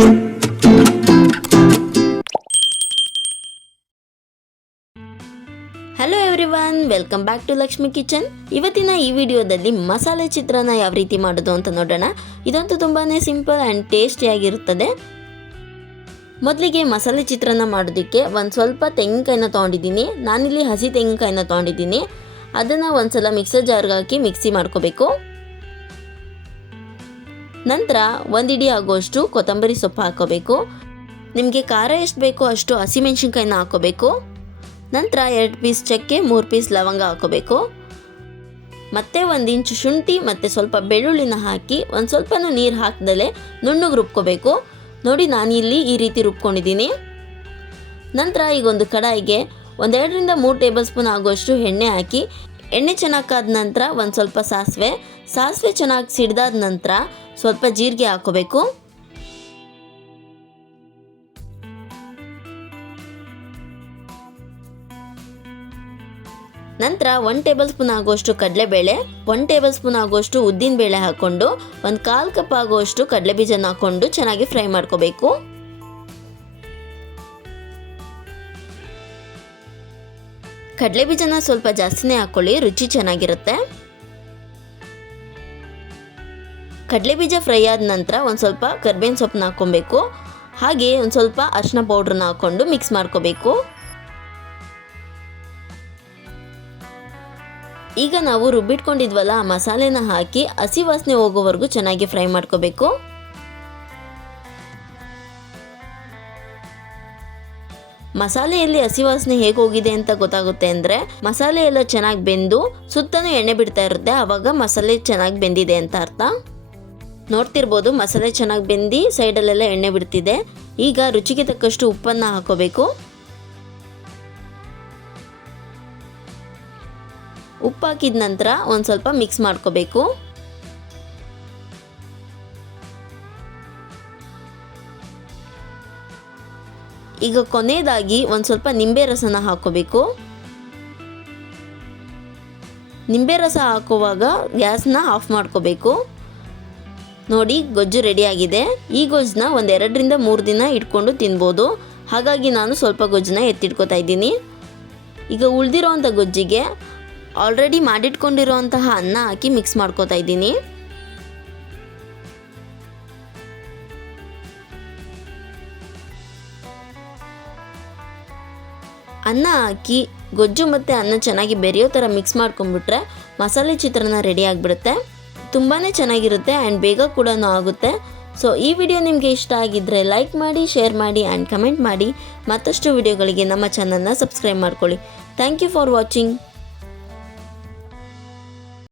Hello everyone welcome back to Lakshmi kitchen ಇವತ್ತಿನ ಈ ವಿಡಿಯೋದಲ್ಲಿ ಮಸಾಲೆ ಚಿತ್ರಾನ್ನ ಯಾವ ರೀತಿ ಮಾಡೋದು ಅಂತ ನೋಡೋಣ. ಇದಂತೂ ತುಂಬಾ ಸಿಂಪಲ್ ಆ್ಯಂಡ್ ಟೇಸ್ಟಿಯಾಗಿರುತ್ತದೆ ಮೊದಲಿಗೆ ಮಸಾಲೆ ಚಿತ್ರಾನ್ನ ಮಾಡೋದಕ್ಕೆ ಒಂದು ಸ್ವಲ್ಪ ತೆಂಗಿನಕಾಯಿನ ತೊಗೊಂಡಿದ್ದೀನಿ. ನಾನಿಲ್ಲಿ ಹಸಿ ತೆಂಗಿನಕಾಯಿನ ತೊಗೊಂಡಿದ್ದೀನಿ. ಅದನ್ನು ಒಂದು ಸಲ ಮಿಕ್ಸರ್ ಜಾರ್ಗೆ ಹಾಕಿ ಮಿಕ್ಸಿ ಮಾಡ್ಕೋಬೇಕು. ನಂತರ ಒಂದಿಡಿ ಆಗುವಷ್ಟು ಕೊತ್ತಂಬರಿ ಸೊಪ್ಪು ಹಾಕೋಬೇಕು. ನಿಮಗೆ ಖಾರ ಎಷ್ಟು ಬೇಕೋ ಅಷ್ಟು ಹಸಿಮೆಣ್ಸಿನ್ಕಾಯಿನ ಹಾಕೋಬೇಕು. ನಂತರ ಎರಡು ಪೀಸ್ ಚಕ್ಕೆ, ಮೂರು ಪೀಸ್ ಲವಂಗ ಹಾಕೋಬೇಕು. ಮತ್ತೆ ಒಂದು ಇಂಚು ಶುಂಠಿ ಮತ್ತು ಸ್ವಲ್ಪ ಬೆಳ್ಳುಳ್ಳಿನ ಹಾಕಿ ಒಂದು ಸ್ವಲ್ಪನೂ ನೀರು ಹಾಕ್ದಲೆ ನುಣ್ಣಗೆ ರುಬ್ಕೋಬೇಕು. ನೋಡಿ ನಾನಿಲ್ಲಿ ಈ ರೀತಿ ರುಬ್ಕೊಂಡಿದ್ದೀನಿ. ನಂತರ ಈಗ ಒಂದು ಕಡಾಯಿಗೆ ಒಂದೆರಡರಿಂದ ಮೂರು ಟೇಬಲ್ ಸ್ಪೂನ್ ಆಗುವಷ್ಟು ಎಣ್ಣೆ ಹಾಕಿ, ಎಣ್ಣೆ ಚೆನ್ನಾಗಿ ಕಾದ ನಂತರ ಒಂದು ಸ್ವಲ್ಪ ಸಾಸಿವೆ ಸಾಸಿವೆ ಚೆನ್ನಾಗಿ ಸಿಡ್ದಾದ ನಂತರ ಸ್ವಲ್ಪ ಜೀರಿಗೆ ಹಾಕೋಬೇಕು. ನಂತರ ಒನ್ ಟೇಬಲ್ ಸ್ಪೂನ್ ಆಗುವಷ್ಟು ಕಡಲೆಬೇಳೆ ಒನ್ ಟೇಬಲ್ ಸ್ಪೂನ್ ಆಗುವಷ್ಟು ಉದ್ದಿನ ಬೇಳೆ ಹಾಕ್ಕೊಂಡು ಒಂದು ಕಾಲು ಕಪ್ ಆಗುವಷ್ಟು ಕಡಲೆ ಬೀಜನ ಹಾಕ್ಕೊಂಡು ಚೆನ್ನಾಗಿ ಫ್ರೈ ಮಾಡ್ಕೋಬೇಕು. ಕಡಲೆ ಬೀಜನ ಸ್ವಲ್ಪ ಜಾಸ್ತಿನೇ ಹಾಕ್ಕೊಳ್ಳಿ ರುಚಿ ಚೆನ್ನಾಗಿರುತ್ತೆ. ಕಡಲೆ ಬೀಜ ಫ್ರೈ ಆದ ನಂತರ ಒಂದು ಸ್ವಲ್ಪ ಕರ್ಬೇವಿನ ಸೊಪ್ಪನ್ನ ಹಾಕ್ಕೊಬೇಕು. ಹಾಗೆ ಒಂದು ಸ್ವಲ್ಪ ಅರಿಶಿನ ಪೌಡ್ರನ್ನ ಹಾಕ್ಕೊಂಡು ಮಿಕ್ಸ್ ಮಾಡ್ಕೋಬೇಕು. ಈಗ ನಾವು ರುಬ್ಬಿಟ್ಕೊಂಡಿದ್ವಲ್ಲ ಆ ಮಸಾಲೆನ ಹಾಕಿ ಹಸಿ ವಾಸನೆ ಹೋಗೋವರೆಗೂ ಚೆನ್ನಾಗಿ ಫ್ರೈ ಮಾಡ್ಕೋಬೇಕು. ಮಸಾಲೆಯಲ್ಲಿ ಹಸಿ ವಾಸನೆ ಹೇಗೆ ಹೋಗಿದೆ ಅಂತ ಗೊತ್ತಾಗುತ್ತೆ ಅಂದರೆ ಮಸಾಲೆ ಎಲ್ಲ ಚೆನ್ನಾಗಿ ಬೆಂದು ಸುತ್ತಲೂ ಎಣ್ಣೆ ಬಿಡ್ತಾ ಇರುತ್ತೆ ಆವಾಗ ಮಸಾಲೆ ಚೆನ್ನಾಗಿ ಬೆಂದಿದೆ ಅಂತ ಅರ್ಥ. ನೋಡ್ತಿರ್ಬೋದು, ಮಸಾಲೆ ಚೆನ್ನಾಗಿ ಬೆಂದು ಸೈಡಲ್ಲೆಲ್ಲ ಎಣ್ಣೆ ಬಿಡ್ತಿದೆ. ಈಗ ರುಚಿಗೆ ತಕ್ಕಷ್ಟು ಉಪ್ಪನ್ನು ಹಾಕೋಬೇಕು. ಉಪ್ಪು ಹಾಕಿದ ನಂತರ ಒಂದು ಸ್ವಲ್ಪ ಮಿಕ್ಸ್ ಮಾಡ್ಕೋಬೇಕು. ಈಗ ಕೊನೆಯದಾಗಿ ಒಂದು ಸ್ವಲ್ಪ ನಿಂಬೆ ರಸನ ಹಾಕೋಬೇಕು. ನಿಂಬೆ ರಸ ಹಾಕುವಾಗ ಗ್ಯಾಸ್ನ ಆಫ್ ಮಾಡ್ಕೋಬೇಕು. ನೋಡಿ, ಗೊಜ್ಜು ರೆಡಿಯಾಗಿದೆ. ಈ ಗೊಜ್ಜನ್ನ ಒಂದು ಎರಡರಿಂದ ಮೂರು ದಿನ ಇಟ್ಕೊಂಡು ತಿನ್ಬೋದು. ಹಾಗಾಗಿ ನಾನು ಸ್ವಲ್ಪ ಗೊಜ್ಜನ್ನ ಎತ್ತಿಟ್ಕೋತಾ ಇದ್ದೀನಿ. ಈಗ ಉಳಿದಿರೋವಂಥ ಗೊಜ್ಜಿಗೆ ಆಲ್ರೆಡಿ ಮಾಡಿಟ್ಕೊಂಡಿರೋಂತಹ ಅನ್ನ ಹಾಕಿ ಮಿಕ್ಸ್ ಮಾಡ್ಕೋತಾ ಇದ್ದೀನಿ. ಅನ್ನ ಹಾಕಿ, ಗೊಜ್ಜು ಮತ್ತು ಅನ್ನ ಚೆನ್ನಾಗಿ ಬೆರೆಯೋ ಥರ ಮಿಕ್ಸ್ ಮಾಡ್ಕೊಂಡ್ಬಿಟ್ರೆ ಮಸಾಲೆ ಚಿತ್ರಾನ್ನ ರೆಡಿ ಆಗಿಬಿಡುತ್ತೆ. ತುಂಬಾ ಚೆನ್ನಾಗಿರುತ್ತೆ ಆ್ಯಂಡ್ ಬೇಗ ಕೂಡ ಆಗುತ್ತೆ. ಸೊ ಈ ವಿಡಿಯೋ ನಿಮಗೆ ಇಷ್ಟ ಆಗಿದ್ದರೆ ಲೈಕ್ ಮಾಡಿ ಶೇರ್ ಮಾಡಿ ಆ್ಯಂಡ್ ಕಮೆಂಟ್ ಮಾಡಿ. ಮತ್ತಷ್ಟು ವಿಡಿಯೋಗಳಿಗೆ ನಮ್ಮ ಚಾನಲ್ನ ಸಬ್ಸ್ಕ್ರೈಬ್ ಮಾಡ್ಕೊಳ್ಳಿ. Thank you for watching